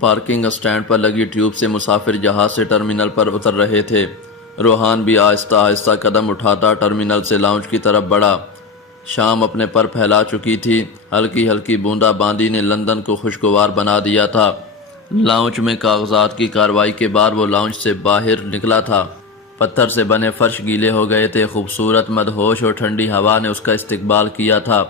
Parking stand پر لگی tube سے مسافر جہاز سے ٹرمینل پر اتر رہے تھے۔ روحان بھی آہستہ آہستہ قدم اٹھاتا ٹرمینل سے لاؤنج کی طرف بڑھا۔ شام اپنے پر پھیلا چکی تھی۔ ہلکی ہلکی بوندا باندی نے لندن کو خوشگوار بنا دیا تھا۔ لاؤنج میں کاغذات کی کارروائی کے بعد وہ لاؤنج سے باہر نکلا تھا۔ پتھر سے بنے فرش گیلے ہو گئے تھے۔ خوبصورت مدہوش اور ٹھنڈی ہوا نے اس کا استقبال کیا تھا۔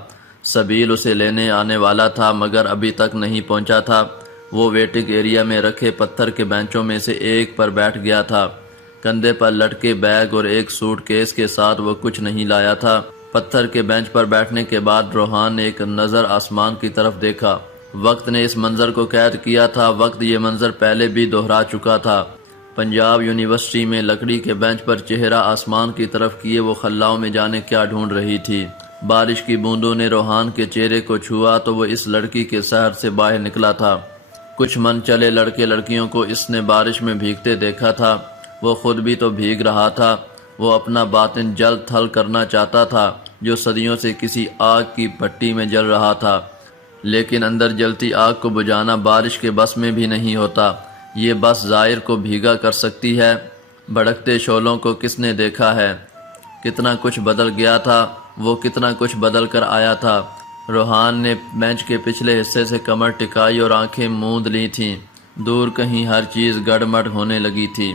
سبیل اسے لینے آنے والا تھا مگر ابھی تک نہیں پہنچا تھا۔ وہ ویٹنگ ایریا میں رکھے پتھر کے بینچوں میں سے ایک پر بیٹھ گیا تھا۔ کندھے پر لٹکے بیگ اور ایک سوٹ کیس کے ساتھ وہ کچھ نہیں لایا تھا۔ پتھر کے بینچ پر بیٹھنے کے بعد روحان نے ایک نظر آسمان کی طرف دیکھا۔ وقت نے اس منظر کو قید کیا تھا۔ وقت یہ منظر پہلے بھی دہرا چکا تھا۔ پنجاب یونیورسٹی میں لکڑی کے بینچ پر چہرہ آسمان کی طرف کیے وہ خلاؤں میں جانے کیا ڈھونڈ رہی تھی۔ بارش کی بوندوں نے روحان کے چہرے کو چھوا تو وہ اس لڑکی کے شہر سے باہر نکلا تھا۔ کچھ من چلے لڑکے لڑکیوں کو اس نے بارش میں بھیگتے دیکھا تھا۔ وہ خود بھی تو بھیگ رہا تھا۔ وہ اپنا باطن جل تھل کرنا چاہتا تھا جو صدیوں سے کسی آگ کی بھٹی میں جل رہا تھا، لیکن اندر جلتی آگ کو بجھانا بارش کے بس میں بھی نہیں ہوتا۔ یہ بس ظاہر کو بھیگا کر سکتی ہے۔ بھڑکتے شعلوں کو کس نے دیکھا ہے؟ کتنا کچھ بدل گیا تھا۔ وہ کتنا کچھ بدل کر آیا تھا۔ روحان نے بینچ کے پچھلے حصے سے کمر ٹکائی اور آنکھیں موند لی تھیں۔ دور کہیں ہر چیز گڑمڑ ہونے لگی تھی۔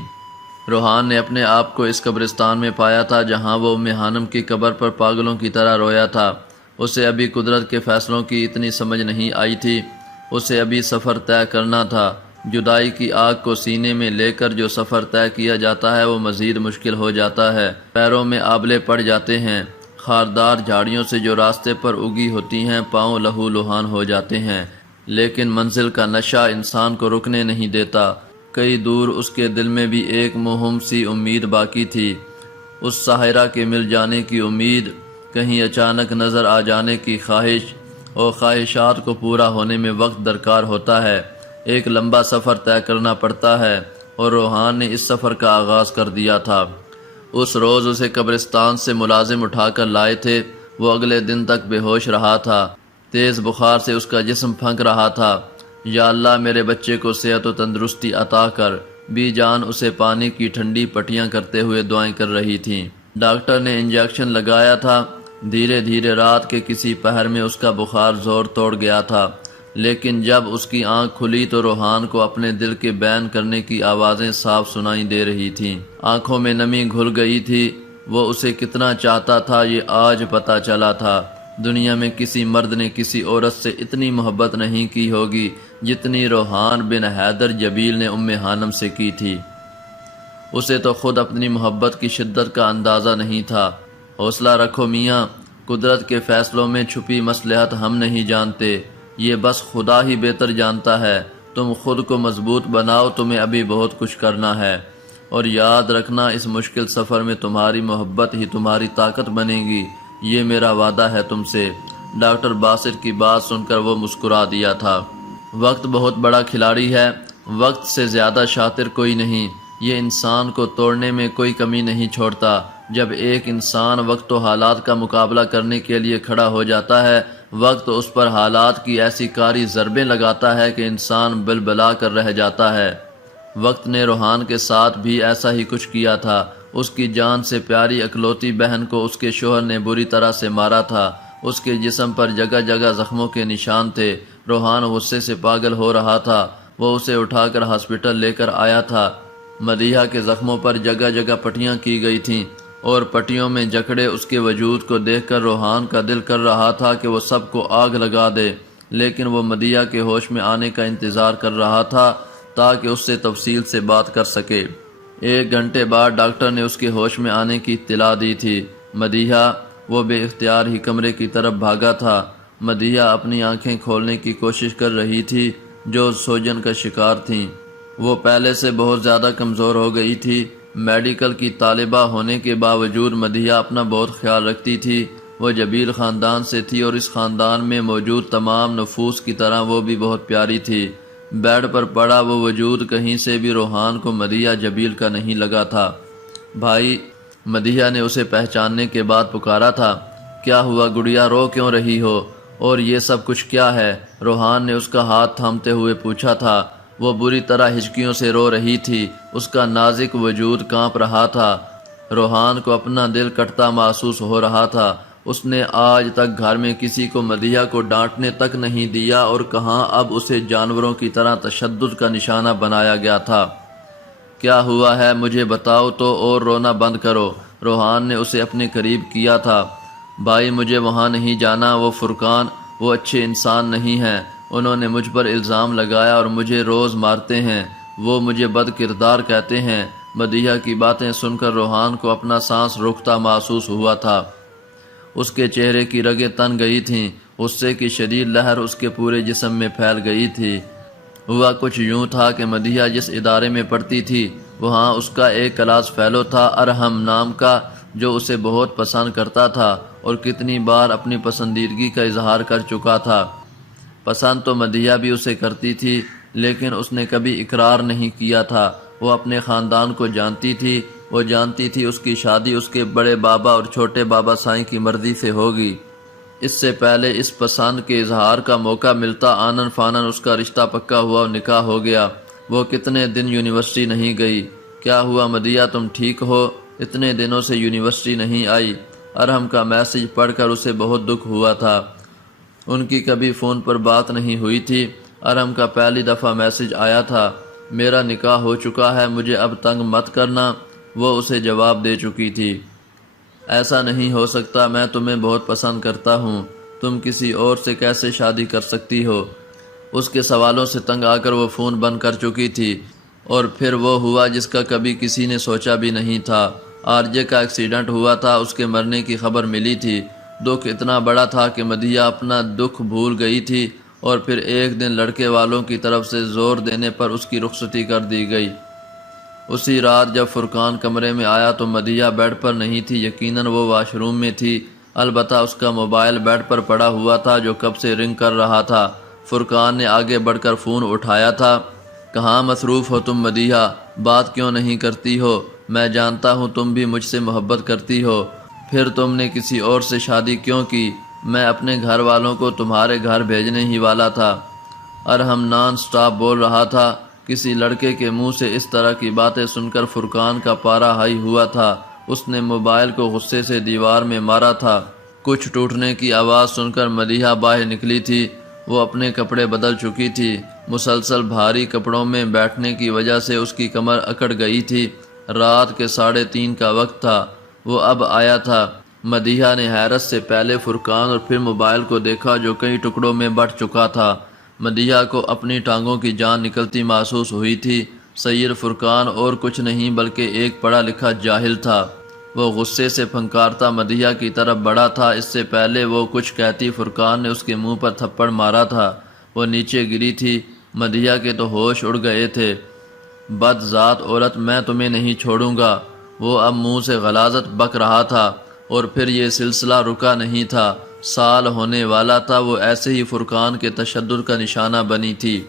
روحان نے اپنے آپ کو اس قبرستان میں پایا تھا جہاں وہ ام حانم کی قبر پر پاگلوں کی طرح رویا تھا۔ اسے ابھی قدرت کے فیصلوں کی اتنی سمجھ نہیں آئی تھی۔ اسے ابھی سفر طے کرنا تھا۔ جدائی کی آگ کو سینے میں لے کر جو سفر طے کیا جاتا ہے وہ مزید مشکل ہو جاتا ہے۔ پیروں میں آبلے پڑ جاتے ہیں۔ خاردار جھاڑیوں سے جو راستے پر اگی ہوتی ہیں پاؤں لہو لہان ہو جاتے ہیں، لیکن منزل کا نشہ انسان کو رکنے نہیں دیتا۔ کئی دور اس کے دل میں بھی ایک مہم سی امید باقی تھی، اس ساحرہ کے مل جانے کی امید، کہیں اچانک نظر آ جانے کی خواہش، اور خواہشات کو پورا ہونے میں وقت درکار ہوتا ہے۔ ایک لمبا سفر طے کرنا پڑتا ہے اور روحان نے اس سفر کا آغاز کر دیا تھا۔ اس روز اسے قبرستان سے ملازم اٹھا کر لائے تھے۔ وہ اگلے دن تک بے ہوش رہا تھا۔ تیز بخار سے اس کا جسم پھنک رہا تھا۔ یا اللہ میرے بچے کو صحت و تندرستی عطا کر، بی جان اسے پانی کی ٹھنڈی پٹیاں کرتے ہوئے دعائیں کر رہی تھیں۔ ڈاکٹر نے انجیکشن لگایا تھا۔ دھیرے دھیرے رات کے کسی پہر میں اس کا بخار زور توڑ گیا تھا، لیکن جب اس کی آنکھ کھلی تو روحان کو اپنے دل کے بیان کرنے کی آوازیں صاف سنائی دے رہی تھیں۔ آنکھوں میں نمی گھل گئی تھی۔ وہ اسے کتنا چاہتا تھا یہ آج پتہ چلا تھا۔ دنیا میں کسی مرد نے کسی عورت سے اتنی محبت نہیں کی ہوگی جتنی روحان بن حیدر جبیل نے ام حانم سے کی تھی۔ اسے تو خود اپنی محبت کی شدت کا اندازہ نہیں تھا۔ حوصلہ رکھو میاں، قدرت کے فیصلوں میں چھپی مصلحت ہم نہیں جانتے، یہ بس خدا ہی بہتر جانتا ہے۔ تم خود کو مضبوط بناؤ، تمہیں ابھی بہت کچھ کرنا ہے، اور یاد رکھنا اس مشکل سفر میں تمہاری محبت ہی تمہاری طاقت بنے گی، یہ میرا وعدہ ہے تم سے۔ ڈاکٹر باسط کی بات سن کر وہ مسکرا دیا تھا۔ وقت بہت بڑا کھلاڑی ہے، وقت سے زیادہ شاطر کوئی نہیں۔ یہ انسان کو توڑنے میں کوئی کمی نہیں چھوڑتا۔ جب ایک انسان وقت و حالات کا مقابلہ کرنے کے لیے کھڑا ہو جاتا ہے، وقت اس پر حالات کی ایسی کاری ضربیں لگاتا ہے کہ انسان بلبلا کر رہ جاتا ہے۔ وقت نے روحان کے ساتھ بھی ایسا ہی کچھ کیا تھا۔ اس کی جان سے پیاری اکلوتی بہن کو اس کے شوہر نے بری طرح سے مارا تھا۔ اس کے جسم پر جگہ جگہ زخموں کے نشان تھے۔ روحان غصے سے پاگل ہو رہا تھا۔ وہ اسے اٹھا کر ہاسپٹل لے کر آیا تھا۔ مدیحہ کے زخموں پر جگہ جگہ پٹیاں کی گئی تھیں، اور پٹیوں میں جکڑے اس کے وجود کو دیکھ کر روحان کا دل کر رہا تھا کہ وہ سب کو آگ لگا دے، لیکن وہ مدیحہ کے ہوش میں آنے کا انتظار کر رہا تھا تاکہ اس سے تفصیل سے بات کر سکے۔ 1 گھنٹے بعد ڈاکٹر نے اس کے ہوش میں آنے کی اطلاع دی تھی۔ مدیحہ، وہ بے اختیار ہی کمرے کی طرف بھاگا تھا۔ مدیحہ اپنی آنکھیں کھولنے کی کوشش کر رہی تھی جو سوجن کا شکار تھیں۔ وہ پہلے سے بہت زیادہ کمزور ہو گئی تھی۔ میڈیکل کی طالبہ ہونے کے باوجود مدیحہ اپنا بہت خیال رکھتی تھی۔ وہ جبیل خاندان سے تھی اور اس خاندان میں موجود تمام نفوس کی طرح وہ بھی بہت پیاری تھی۔ بیڈ پر پڑا وہ وجود کہیں سے بھی روحان کو مدیحہ جبیل کا نہیں لگا تھا۔ بھائی، مدیحہ نے اسے پہچاننے کے بعد پکارا تھا۔ کیا ہوا گڑیا، رو کیوں رہی ہو؟ اور یہ سب کچھ کیا ہے؟ روحان نے اس کا ہاتھ تھامتے ہوئے پوچھا تھا۔ وہ بری طرح ہچکیوں سے رو رہی تھی، اس کا نازک وجود کانپ رہا تھا۔ روحان کو اپنا دل کٹتا محسوس ہو رہا تھا۔ اس نے آج تک گھر میں کسی کو مدیحہ کو ڈانٹنے تک نہیں دیا، اور کہاں اب اسے جانوروں کی طرح تشدد کا نشانہ بنایا گیا تھا۔ کیا ہوا ہے مجھے بتاؤ تو، اور رونا بند کرو۔ روحان نے اسے اپنے قریب کیا تھا۔ بھائی مجھے وہاں نہیں جانا، وہ فرقان، وہ اچھے انسان نہیں ہیں، انہوں نے مجھ پر الزام لگایا اور مجھے روز مارتے ہیں، وہ مجھے بد کردار کہتے ہیں۔ مدیحہ کی باتیں سن کر روحان کو اپنا سانس رکتا محسوس ہوا تھا۔ اس کے چہرے کی رگیں تن گئی تھیں، غصے کی شدید لہر اس کے پورے جسم میں پھیل گئی تھی۔ ہوا کچھ یوں تھا کہ مدیحہ جس ادارے میں پڑھتی تھی وہاں اس کا ایک کلاس فیلو تھا، ارحم نام کا، جو اسے بہت پسند کرتا تھا اور کتنی بار اپنی پسندیدگی کا اظہار کر چکا تھا۔ پسند تو مدیحہ بھی اسے کرتی تھی، لیکن اس نے کبھی اقرار نہیں کیا تھا۔ وہ اپنے خاندان کو جانتی تھی، وہ جانتی تھی اس کی شادی اس کے بڑے بابا اور چھوٹے بابا سائیں کی مرضی سے ہوگی۔ اس سے پہلے اس پسند کے اظہار کا موقع ملتا آنن فانن اس کا رشتہ پکا ہوا اور نکاح ہو گیا۔ وہ کتنے دن یونیورسٹی نہیں گئی۔ کیا ہوا مدیحہ، تم ٹھیک ہو؟ اتنے دنوں سے یونیورسٹی نہیں آئی۔ ارحم کا میسج پڑھ کر اسے بہت دکھ ہوا تھا۔ ان کی کبھی فون پر بات نہیں ہوئی تھی۔ ارحم کا پہلی دفعہ میسج آیا تھا، میرا نکاح ہو چکا ہے، مجھے اب تنگ مت کرنا۔ وہ اسے جواب دے چکی تھی، ایسا نہیں ہو سکتا، میں تمہیں بہت پسند کرتا ہوں، تم کسی اور سے کیسے شادی کر سکتی ہو؟ اس کے سوالوں سے تنگ آ کر وہ فون بند کر چکی تھی۔ اور پھر وہ ہوا جس کا کبھی کسی نے سوچا بھی نہیں تھا۔ آرجے کا ایکسیڈنٹ ہوا تھا، اس کے مرنے کی خبر ملی تھی۔ دکھ اتنا بڑا تھا کہ مدیحہ اپنا دکھ بھول گئی تھی، اور پھر ایک دن لڑکے والوں کی طرف سے زور دینے پر اس کی رخصتی کر دی گئی۔ اسی رات جب فرقان کمرے میں آیا تو مدیحہ بیڈ پر نہیں تھی، یقیناً وہ واش روم میں تھی، البتہ اس کا موبائل بیڈ پر پڑا ہوا تھا جو کب سے رنگ کر رہا تھا۔ فرقان نے آگے بڑھ کر فون اٹھایا تھا۔ کہاں مصروف ہو تم مدیحہ؟ بات کیوں نہیں کرتی ہو؟ میں جانتا ہوں تم بھی مجھ سے محبت کرتی ہو، پھر تم نے کسی اور سے شادی کیوں کی؟ میں اپنے گھر والوں کو تمہارے گھر بھیجنے ہی والا تھا۔ ارحم نان سٹاپ بول رہا تھا۔ کسی لڑکے کے منہ سے اس طرح کی باتیں سن کر فرقان کا پارا ہائی ہوا تھا۔ اس نے موبائل کو غصے سے دیوار میں مارا تھا۔ کچھ ٹوٹنے کی آواز سن کر مدیحہ باہر نکلی تھی۔ وہ اپنے کپڑے بدل چکی تھی۔ مسلسل بھاری کپڑوں میں بیٹھنے کی وجہ سے اس کی کمر اکڑ گئی تھی۔ رات کے 3:30 کا وقت تھا۔ وہ اب آیا تھا۔ مدیحہ نے حیرت سے پہلے فرقان اور پھر موبائل کو دیکھا جو کئی ٹکڑوں میں بٹ چکا تھا۔ مدیحہ کو اپنی ٹانگوں کی جان نکلتی محسوس ہوئی تھی۔ سید فرقان اور کچھ نہیں بلکہ ایک پڑھا لکھا جاہل تھا۔ وہ غصے سے پھنکارتا مدیحہ کی طرف بڑھا تھا۔ اس سے پہلے وہ کچھ کہتی فرقان نے اس کے منہ پر تھپڑ مارا تھا۔ وہ نیچے گری تھی۔ مدیحہ کے تو ہوش اڑ گئے تھے۔ بد ذات عورت، میں تمہیں نہیں چھوڑوں گا، وہ اب منہ سے غلاظت بک رہا تھا۔ اور پھر یہ سلسلہ رکا نہیں تھا، سال ہونے والا تھا۔ وہ ایسے ہی فرقان کے تشدد کا نشانہ بنی تھی۔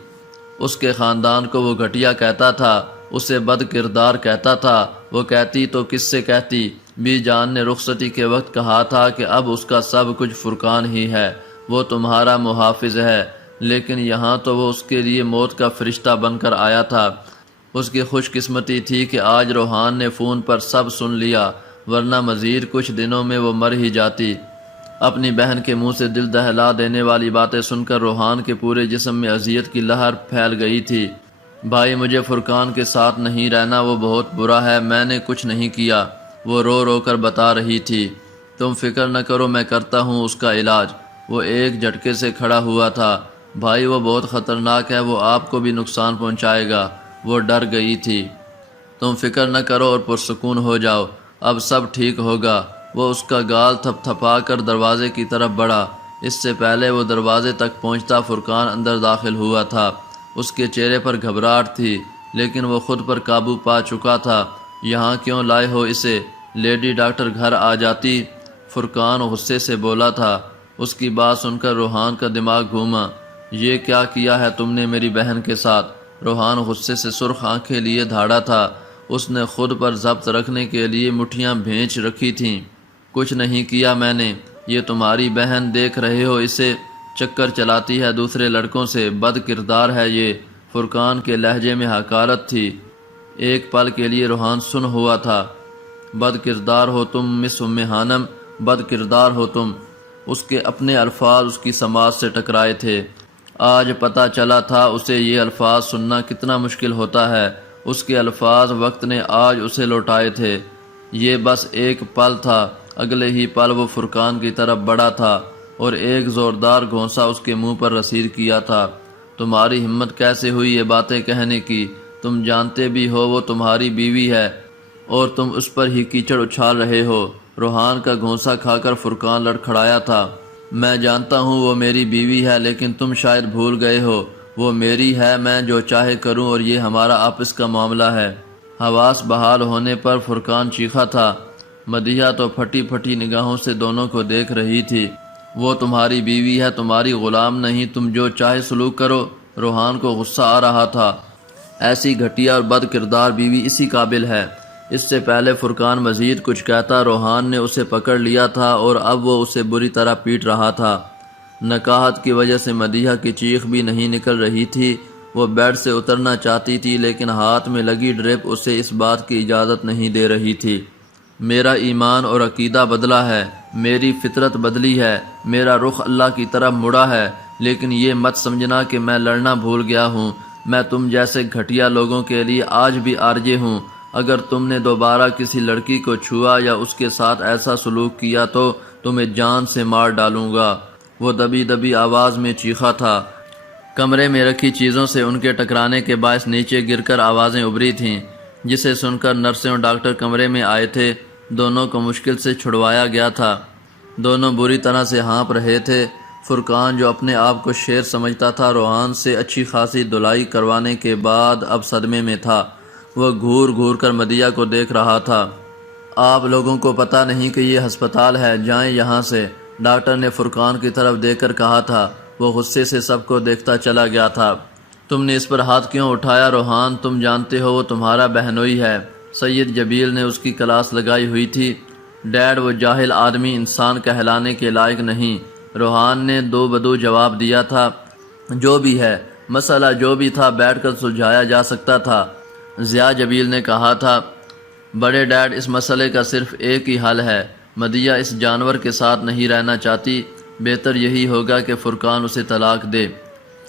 اس کے خاندان کو وہ گھٹیا کہتا تھا، اسے بد کردار کہتا تھا۔ وہ کہتی تو کس سے کہتی؟ بی جان نے رخصتی کے وقت کہا تھا کہ اب اس کا سب کچھ فرقان ہی ہے، وہ تمہارا محافظ ہے، لیکن یہاں تو وہ اس کے لیے موت کا فرشتہ بن کر آیا تھا۔ اس کی خوش قسمتی تھی کہ آج روحان نے فون پر سب سن لیا، ورنہ مزید کچھ دنوں میں وہ مر ہی جاتی۔ اپنی بہن کے منہ سے دل دہلا دینے والی باتیں سن کر روحان کے پورے جسم میں اذیت کی لہر پھیل گئی تھی۔ بھائی مجھے فرقان کے ساتھ نہیں رہنا، وہ بہت برا ہے، میں نے کچھ نہیں کیا، وہ رو رو کر بتا رہی تھی۔ تم فکر نہ کرو، میں کرتا ہوں اس کا علاج۔ وہ ایک جھٹکے سے کھڑا ہوا تھا۔ بھائی وہ بہت خطرناک ہے، وہ آپ کو بھی نقصان پہنچائے گا۔ وہ ڈر گئی تھی۔ تم فکر نہ کرو اور پرسکون ہو جاؤ، اب سب ٹھیک ہوگا۔ وہ اس کا گال تھپ تھپا کر دروازے کی طرف بڑھا۔ اس سے پہلے وہ دروازے تک پہنچتا فرقان اندر داخل ہوا تھا۔ اس کے چہرے پر گھبراہٹ تھی، لیکن وہ خود پر قابو پا چکا تھا۔ یہاں کیوں لائے ہو اسے؟ لیڈی ڈاکٹر گھر آ جاتی، فرقان غصے سے بولا تھا۔ اس کی بات سن کر روحان کا دماغ گھوما۔ یہ کیا کیا ہے تم نے میری بہن کے ساتھ؟ روحان غصے سے سرخ آنکھیں لیے دھاڑا تھا۔ اس نے خود پر ضبط رکھنے کے لیے مٹھیاں بھینچ رکھی تھیں۔ کچھ نہیں کیا میں نے، یہ تمہاری بہن، دیکھ رہے ہو اسے، چکر چلاتی ہے دوسرے لڑکوں سے، بد کردار ہے یہ۔ فرقان کے لہجے میں حقارت تھی۔ ایک پل کے لیے روحان سن ہوا تھا۔ بد کردار ہو تم مس ام ہانم، بد کردار ہو تم۔ اس کے اپنے الفاظ اس کی سماعت سے ٹکرائے تھے۔ آج پتہ چلا تھا اسے یہ الفاظ سننا کتنا مشکل ہوتا ہے۔ اس کے الفاظ وقت نے آج اسے لوٹائے تھے۔ یہ بس ایک پل تھا، اگلے ہی پل وہ فرقان کی طرف بڑھا تھا اور ایک زوردار گھونسا اس کے منہ پر رسید کیا تھا۔ تمہاری ہمت کیسے ہوئی یہ باتیں کہنے کی؟ تم جانتے بھی ہو وہ تمہاری بیوی ہے اور تم اس پر ہی کیچڑ اچھال رہے ہو۔ روحان کا گھونسا کھا کر فرقان لڑکھڑایا تھا۔ میں جانتا ہوں وہ میری بیوی ہے، لیکن تم شاید بھول گئے ہو وہ میری ہے، میں جو چاہے کروں اور یہ ہمارا آپس کا معاملہ ہے۔ حواس بحال ہونے پر فرقان چیخا تھا۔ مدیحہ تو پھٹی پھٹی نگاہوں سے دونوں کو دیکھ رہی تھی۔ وہ تمہاری بیوی ہے، تمہاری غلام نہیں، تم جو چاہے سلوک کرو۔ روحان کو غصہ آ رہا تھا۔ ایسی گھٹیا اور بد کردار بیوی اسی قابل ہے۔ اس سے پہلے فرقان مزید کچھ کہتا، روحان نے اسے پکڑ لیا تھا اور اب وہ اسے بری طرح پیٹ رہا تھا۔ نکاحت کی وجہ سے مدیحہ کی چیخ بھی نہیں نکل رہی تھی۔ وہ بیڈ سے اترنا چاہتی تھی، لیکن ہاتھ میں لگی ڈرپ اسے اس بات کی اجازت نہیں دے رہی تھی۔ میرا ایمان اور عقیدہ بدلا ہے، میری فطرت بدلی ہے، میرا رخ اللہ کی طرف مڑا ہے، لیکن یہ مت سمجھنا کہ میں لڑنا بھول گیا ہوں۔ میں تم جیسے گھٹیا لوگوں کے لیے آج بھی عارضی ہوں۔ اگر تم نے دوبارہ کسی لڑکی کو چھوا یا اس کے ساتھ ایسا سلوک کیا تو تمہیں جان سے مار ڈالوں گا۔ وہ دبی دبی آواز میں چیخا تھا۔ کمرے میں رکھی چیزوں سے ان کے ٹکرانے کے باعث نیچے گر کر آوازیں ابھری تھیں، جسے سن کر نرسیں اور ڈاکٹر کمرے میں آئے تھے۔ دونوں کو مشکل سے چھڑوایا گیا تھا۔ دونوں بری طرح سے ہانپ رہے تھے۔ فرقان جو اپنے آپ کو شیر سمجھتا تھا، روحان سے اچھی خاصی دلائی کروانے کے بعد اب صدمے میں تھا۔ وہ گھور گھور کر مدیحہ کو دیکھ رہا تھا۔ آپ لوگوں کو پتہ نہیں کہ یہ ہسپتال ہے، جائیں یہاں سے، ڈاکٹر نے فرقان کی طرف دیکھ کر کہا تھا۔ وہ غصے سے سب کو دیکھتا چلا گیا تھا۔ تم نے اس پر ہاتھ کیوں اٹھایا روحان؟ تم جانتے ہو وہ تمہارا بہنوئی ہے۔ سید جبیل نے اس کی کلاس لگائی ہوئی تھی۔ ڈیڈ، وہ جاہل آدمی انسان کہلانے کے لائق نہیں۔ روحان نے دو بدو جواب دیا تھا۔ جو بھی ہے، مسئلہ جو بھی تھا بیٹھ کر سلجھایا جا سکتا تھا۔ ضیاء جبیل نے کہا تھا، بڑے ڈیڈ، اس مسئلے کا صرف ایک ہی حل ہے۔ مدیحہ اس جانور کے ساتھ نہیں رہنا چاہتی، بہتر یہی ہوگا کہ فرقان اسے طلاق دے۔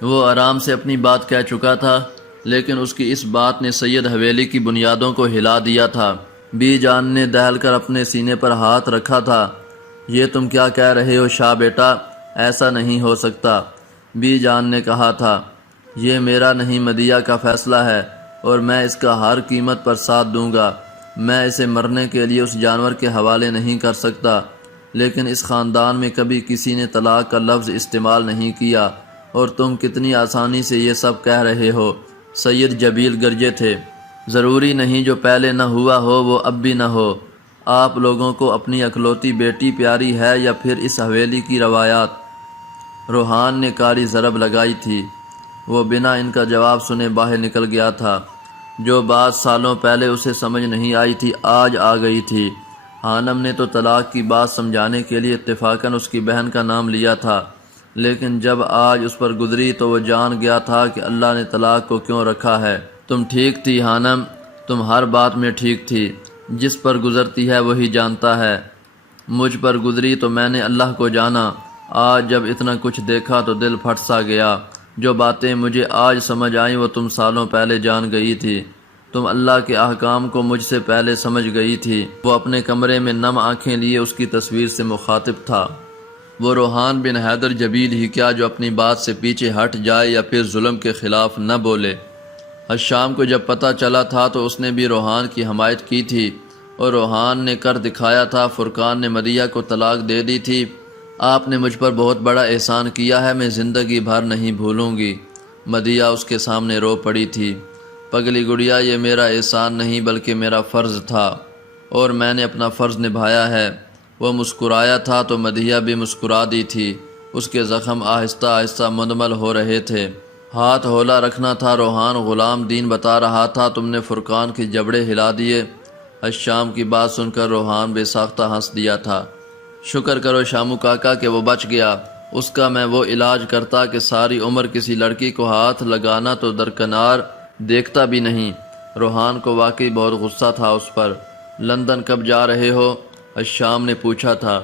وہ آرام سے اپنی بات کہہ چکا تھا، لیکن اس کی اس بات نے سید حویلی کی بنیادوں کو ہلا دیا تھا۔ بی جان نے دہل کر اپنے سینے پر ہاتھ رکھا تھا۔ یہ تم کیا کہہ رہے ہو شاہ بیٹا؟ ایسا نہیں ہو سکتا، بی جان نے کہا تھا۔ یہ میرا نہیں، مدیحہ کا فیصلہ ہے اور میں اس کا ہر قیمت پر ساتھ دوں گا۔ میں اسے مرنے کے لیے اس جانور کے حوالے نہیں کر سکتا، لیکن اس خاندان میں کبھی کسی نے طلاق کا لفظ استعمال نہیں کیا، اور تم کتنی آسانی سے یہ سب کہہ رہے ہو۔ سید جبیل گرجے تھے، ضروری نہیں جو پہلے نہ ہوا ہو وہ اب بھی نہ ہو۔ آپ لوگوں کو اپنی اکلوتی بیٹی پیاری ہے یا پھر اس حویلی کی روایات؟ روحان نے کاری ضرب لگائی تھی۔ وہ بنا ان کا جواب سنے باہر نکل گیا تھا۔ جو بات سالوں پہلے اسے سمجھ نہیں آئی تھی آج آ گئی تھی۔ ہانم نے تو طلاق کی بات سمجھانے کے لیے اتفاقاً اس کی بہن کا نام لیا تھا، لیکن جب آج اس پر گزری تو وہ جان گیا تھا کہ اللہ نے طلاق کو کیوں رکھا ہے۔ تم ٹھیک تھی ہانم، تم ہر بات میں ٹھیک تھی، جس پر گزرتی ہے وہی جانتا ہے۔ مجھ پر گزری تو میں نے اللہ کو جانا۔ آج جب اتنا کچھ دیکھا تو دل پھٹ سا گیا۔ جو باتیں مجھے آج سمجھ آئیں وہ تم سالوں پہلے جان گئی تھی۔ تم اللہ کے احکام کو مجھ سے پہلے سمجھ گئی تھی۔ وہ اپنے کمرے میں نم آنکھیں لیے اس کی تصویر سے مخاطب تھا۔ وہ روحان بن حیدر جبیل ہی کیا جو اپنی بات سے پیچھے ہٹ جائے یا پھر ظلم کے خلاف نہ بولے۔ حشام کو جب پتہ چلا تھا تو اس نے بھی روحان کی حمایت کی تھی اور روحان نے کر دکھایا تھا۔ فرقان نے مدیحہ کو طلاق دے دی تھی۔ آپ نے مجھ پر بہت بڑا احسان کیا ہے، میں زندگی بھر نہیں بھولوں گی۔ مدیحہ اس کے سامنے رو پڑی تھی۔ پگلی گڑیا، یہ میرا احسان نہیں بلکہ میرا فرض تھا اور میں نے اپنا فرض نبھایا ہے۔ وہ مسکرایا تھا تو مدیحہ بھی مسکرا دی تھی۔ اس کے زخم آہستہ آہستہ مندمل ہو رہے تھے۔ ہاتھ ہولا رکھنا تھا۔ روحان غلام دین بتا رہا تھا، تم نے فرقان کے جبڑے ہلا دیے۔ الشام کی بات سن کر روحان بے ساختہ ہنس دیا تھا۔ شکر کرو شامو کاکا کہ وہ بچ گیا۔ اس کا میں وہ علاج کرتا کہ ساری عمر کسی لڑکی کو ہاتھ لگانا تو درکنار دیکھتا بھی نہیں۔ روحان کو واقعی بہت غصہ تھا اس پر۔ لندن کب جا رہے ہو؟ الشام نے پوچھا تھا۔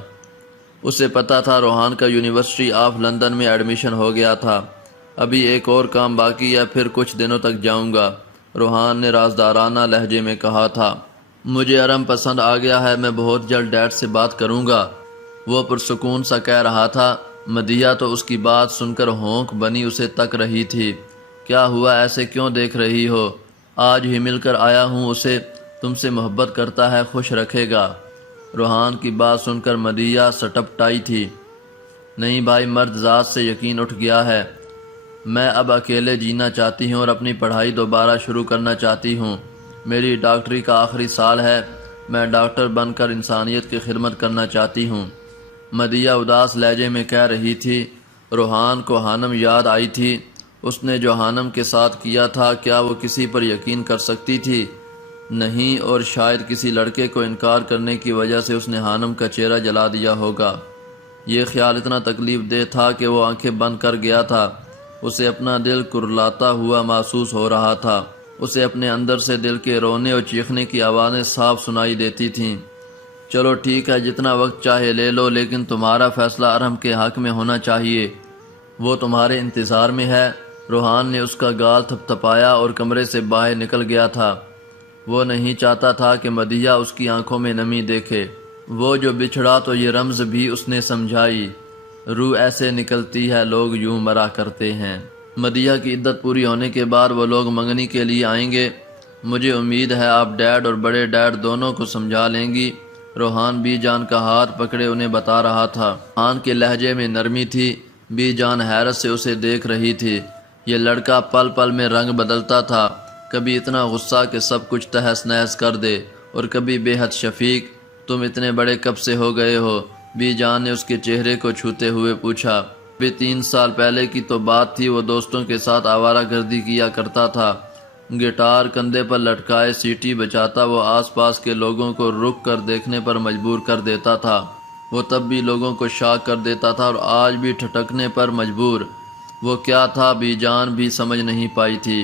اسے پتا تھا روحان کا یونیورسٹی آف لندن میں ایڈمیشن ہو گیا تھا۔ ابھی ایک اور کام باقی ہے، پھر کچھ دنوں تک جاؤں گا، روحان نے رازدارانہ لہجے میں کہا تھا۔ مجھے ارم پسند آ گیا ہے، میں بہت جلد ڈیڈ سے بات کروں گا، وہ پرسکون سا کہہ رہا تھا۔ مدیحہ تو اس کی بات سن کر ہونک بنی اسے تک رہی تھی۔ کیا ہوا، ایسے کیوں دیکھ رہی ہو؟ آج ہی مل کر آیا ہوں، اسے تم سے محبت کرتا ہے، خوش رکھے گا۔ روحان کی بات سن کر مدیحہ سٹپٹائی تھی۔ نہیں بھائی، مرد ذات سے یقین اٹھ گیا ہے۔ میں اب اکیلے جینا چاہتی ہوں اور اپنی پڑھائی دوبارہ شروع کرنا چاہتی ہوں۔ میری ڈاکٹری کا آخری سال ہے، میں ڈاکٹر بن کر انسانیت کی خدمت کرنا چاہتی ہوں، مدیحہ اداس لہجے میں کہہ رہی تھی۔ روحان کو حانم یاد آئی تھی۔ اس نے جو حانم کے ساتھ کیا تھا، کیا وہ کسی پر یقین کر سکتی تھی؟ نہیں، اور شاید کسی لڑکے کو انکار کرنے کی وجہ سے اس نے حانم کا چہرہ جلا دیا ہوگا۔ یہ خیال اتنا تکلیف دہ تھا کہ وہ آنکھیں بند کر گیا تھا۔ اسے اپنا دل کرلاتا ہوا محسوس ہو رہا تھا۔ اسے اپنے اندر سے دل کے رونے اور چیخنے کی آوازیں صاف سنائی دیتی تھیں۔ چلو ٹھیک ہے، جتنا وقت چاہے لے لو، لیکن تمہارا فیصلہ ارحم کے حق میں ہونا چاہیے، وہ تمہارے انتظار میں ہے۔ روحان نے اس کا گال تھپ تھپایا اور کمرے سے باہر نکل گیا تھا۔ وہ نہیں چاہتا تھا کہ مدیحہ اس کی آنکھوں میں نمی دیکھے۔ وہ جو بچھڑا تو یہ رمز بھی اس نے سمجھائی۔ روح ایسے نکلتی ہے، لوگ یوں مرا کرتے ہیں۔ مدیحہ کی عدت پوری ہونے کے بعد وہ لوگ منگنی کے لیے آئیں گے۔ مجھے امید ہے آپ ڈیڈ اور بڑے ڈیڈ دونوں کو سمجھا لیں گی، روحان بی جان کا ہاتھ پکڑے انہیں بتا رہا تھا۔ روحان کے لہجے میں نرمی تھی۔ بی جان حیرت سے اسے دیکھ رہی تھی۔ یہ لڑکا پل پل میں رنگ بدلتا تھا، کبھی اتنا غصہ کہ سب کچھ تہس نہس کر دے، اور کبھی بے حد شفیق۔ تم اتنے بڑے کب سے ہو گئے ہو؟ بی جان نے اس کے چہرے کو چھوتے ہوئے پوچھا۔ بھی 3 سال پہلے کی تو بات تھی، وہ دوستوں کے ساتھ آوارہ گردی کیا کرتا تھا۔ گٹار کندھے پر لٹکائے سیٹی بجاتا وہ آس پاس کے لوگوں کو رک کر دیکھنے پر مجبور کر دیتا تھا۔ وہ تب بھی لوگوں کو شاک کر دیتا تھا اور آج بھی ٹھٹکنے پر مجبور۔ وہ کیا تھا بی جان بھی سمجھ نہیں پائی تھی۔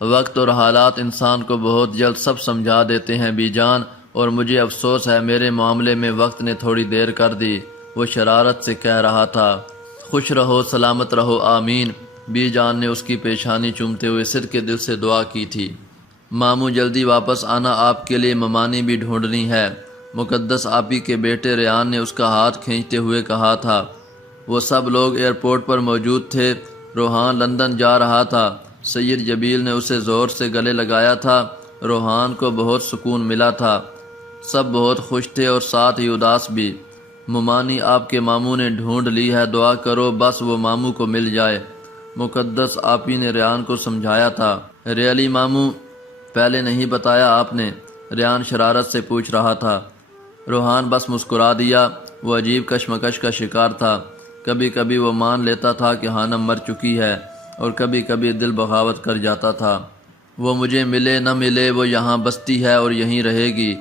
وقت اور حالات انسان کو بہت جلد سب سمجھا دیتے ہیں بی جان، اور مجھے افسوس ہے میرے معاملے میں وقت نے تھوڑی دیر کر دی، وہ شرارت سے کہہ رہا تھا۔ خوش رہو، سلامت رہو، آمین، بی جان نے اس کی پیشانی چومتے ہوئے صدق کے دل سے دعا کی تھی۔ ماموں جلدی واپس آنا، آپ کے لیے ممانی بھی ڈھونڈنی ہے، مقدس آپی کے بیٹے ریان نے اس کا ہاتھ کھینچتے ہوئے کہا تھا۔ وہ سب لوگ ایئرپورٹ پر موجود تھے۔ روحان لندن جا رہا تھا۔ سید جبیل نے اسے زور سے گلے لگایا تھا۔ روحان کو بہت سکون ملا تھا۔ سب بہت خوش تھے اور ساتھ ہی اداس بھی۔ ممانی آپ کے ماموں نے ڈھونڈ لی ہے، دعا کرو بس وہ ماموں کو مل جائے، مقدس آپی نے ریان کو سمجھایا تھا۔ ریالی ماموں؟ پہلے نہیں بتایا آپ نے؟ ریان شرارت سے پوچھ رہا تھا۔ روحان بس مسکرا دیا۔ وہ عجیب کشمکش کا شکار تھا۔ کبھی کبھی وہ مان لیتا تھا کہ حانم مر چکی ہے، اور کبھی کبھی دل بغاوت کر جاتا تھا۔ وہ مجھے ملے نہ ملے، وہ یہاں بستی ہے اور یہیں رہے گی،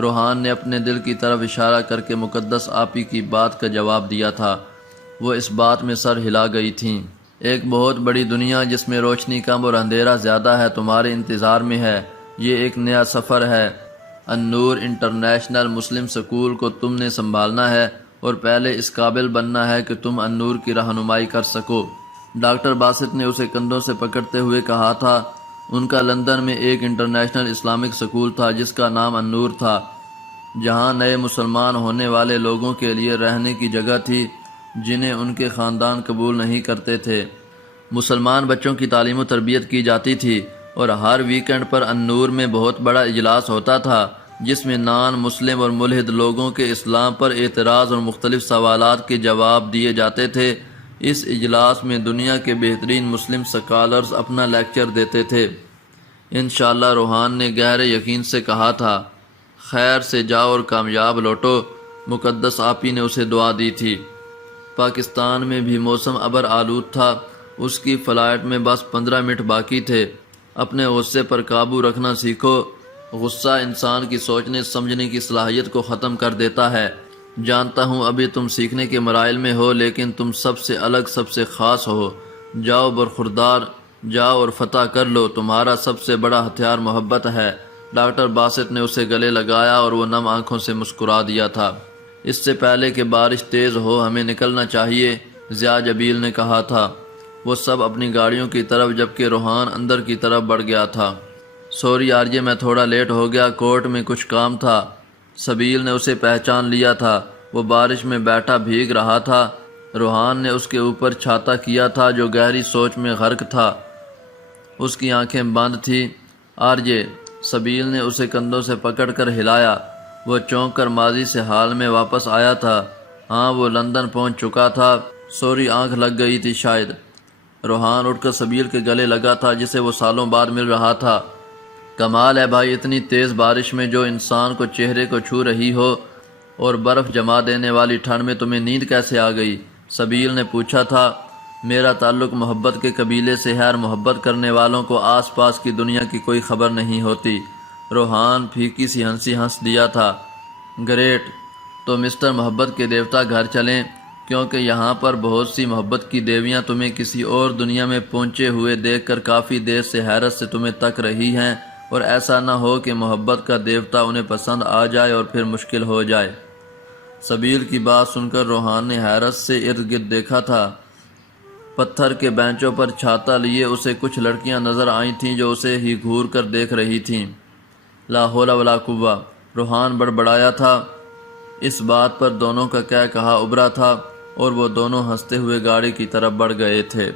روحان نے اپنے دل کی طرف اشارہ کر کے مقدس آپی کی بات کا جواب دیا تھا۔ وہ اس بات میں سر ہلا گئی تھیں۔ ایک بہت بڑی دنیا جس میں روشنی کم اور اندھیرا زیادہ ہے تمہارے انتظار میں ہے۔ یہ ایک نیا سفر ہے۔ النور انٹرنیشنل مسلم سکول کو تم نے سنبھالنا ہے، اور پہلے اس قابل بننا ہے کہ تم النور کی رہنمائی کر سکو، ڈاکٹر باسط نے اسے کندھوں سے پکڑتے ہوئے کہا تھا۔ ان کا لندن میں ایک انٹرنیشنل اسلامک سکول تھا جس کا نام النور تھا، جہاں نئے مسلمان ہونے والے لوگوں کے لیے رہنے کی جگہ تھی جنہیں ان کے خاندان قبول نہیں کرتے تھے۔ مسلمان بچوں کی تعلیم و تربیت کی جاتی تھی، اور ہر ویکنڈ پر النور میں بہت بڑا اجلاس ہوتا تھا جس میں نان مسلم اور ملحد لوگوں کے اسلام پر اعتراض اور مختلف سوالات کے جواب دیے جاتے تھے۔ اس اجلاس میں دنیا کے بہترین مسلم سکالرز اپنا لیکچر دیتے تھے۔ انشاءاللہ، روحان نے گہرے یقین سے کہا تھا۔ خیر سے جاؤ اور کامیاب لوٹو، مقدس آپی نے اسے دعا دی تھی۔ پاکستان میں بھی موسم ابر آلود تھا۔ اس کی فلائٹ میں بس 15 منٹ باقی تھے۔ اپنے غصے پر قابو رکھنا سیکھو۔ غصہ انسان کی سوچنے سمجھنے کی صلاحیت کو ختم کر دیتا ہے۔ جانتا ہوں ابھی تم سیکھنے کے مراحل میں ہو، لیکن تم سب سے الگ، سب سے خاص ہو۔ جاؤ برخوردار، جاؤ اور فتح کر لو، تمہارا سب سے بڑا ہتھیار محبت ہے۔ ڈاکٹر باسط نے اسے گلے لگایا اور وہ نم آنکھوں سے مسکرا دیا تھا۔ اس سے پہلے کہ بارش تیز ہو ہمیں نکلنا چاہیے، ضیاء جبیل نے کہا تھا۔ وہ سب اپنی گاڑیوں کی طرف، جبکہ روحان اندر کی طرف بڑھ گیا تھا۔ سوری آرجے، میں تھوڑا لیٹ ہو گیا، کورٹ میں کچھ کام تھا۔ سبیل نے اسے پہچان لیا تھا، وہ بارش میں بیٹھا بھیگ رہا تھا۔ روحان نے اس کے اوپر چھاتا کیا تھا جو گہری سوچ میں غرق تھا، اس کی آنکھیں بند تھیں۔ آرجے، سبیل نے اسے کندھوں سے پکڑ کر ہلایا۔ وہ چونک کر ماضی سے حال میں واپس آیا تھا۔ ہاں، وہ لندن پہنچ چکا تھا۔ سوری آنکھ لگ گئی تھی شاید۔ روحان اٹھ کر سبیل کے گلے لگا تھا جسے وہ سالوں بعد مل رہا تھا۔ کمال ہے بھائی، اتنی تیز بارش میں جو انسان کو چہرے کو چھو رہی ہو اور برف جما دینے والی ٹھنڈ میں تمہیں نیند کیسے آ گئی؟ سبیل نے پوچھا تھا۔ میرا تعلق محبت کے قبیلے سے ہے اور محبت کرنے والوں کو آس پاس کی دنیا کی کوئی خبر نہیں ہوتی۔ روحان پھیکی سی ہنسی ہنس دیا تھا۔ گریٹ، تو مسٹر محبت کے دیوتا گھر چلیں، کیونکہ یہاں پر بہت سی محبت کی دیویاں تمہیں کسی اور دنیا میں پہنچے ہوئے دیکھ کر کافی دیر سے حیرت سے تمہیں تک رہی ہیں، اور ایسا نہ ہو کہ محبت کا دیوتا انہیں پسند آ جائے اور پھر مشکل ہو جائے۔ سبیل کی بات سن کر روحان نے حیرت سے ارد گرد دیکھا تھا۔ پتھر کے بینچوں پر چھاتا لیے اسے کچھ لڑکیاں نظر آئی تھیں جو اسے ہی گھور کر دیکھ رہی تھیں۔ لا حول ولا قوہ، روحان بڑبڑایا تھا۔ اس بات پر دونوں کا کہا ابھرا تھا اور وہ دونوں ہنستے ہوئے گاڑی کی طرف بڑھ گئے تھے۔